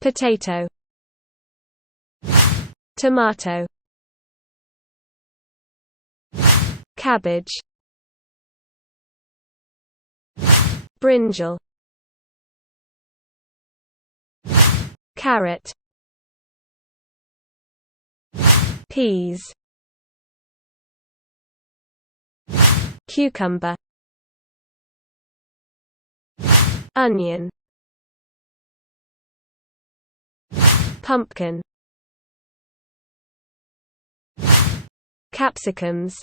Potato. Tomato. Cabbage. Brinjal. Carrot. Peas. Cucumber. Onion. Pumpkin. Capsicums.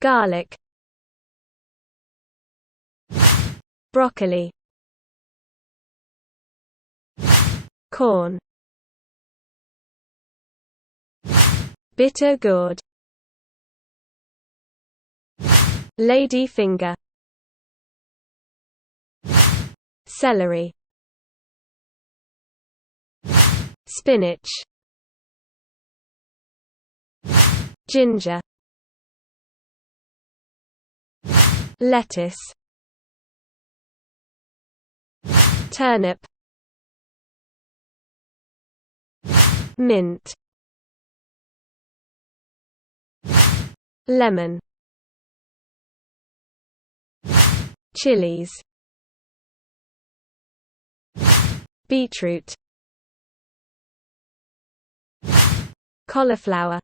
Garlic. Broccoli. Corn. Bitter gourd. Lady finger. Celery. Spinach. Ginger. Lettuce. Turnip. Mint. Lemon. Chilies. Beetroot. Cauliflower.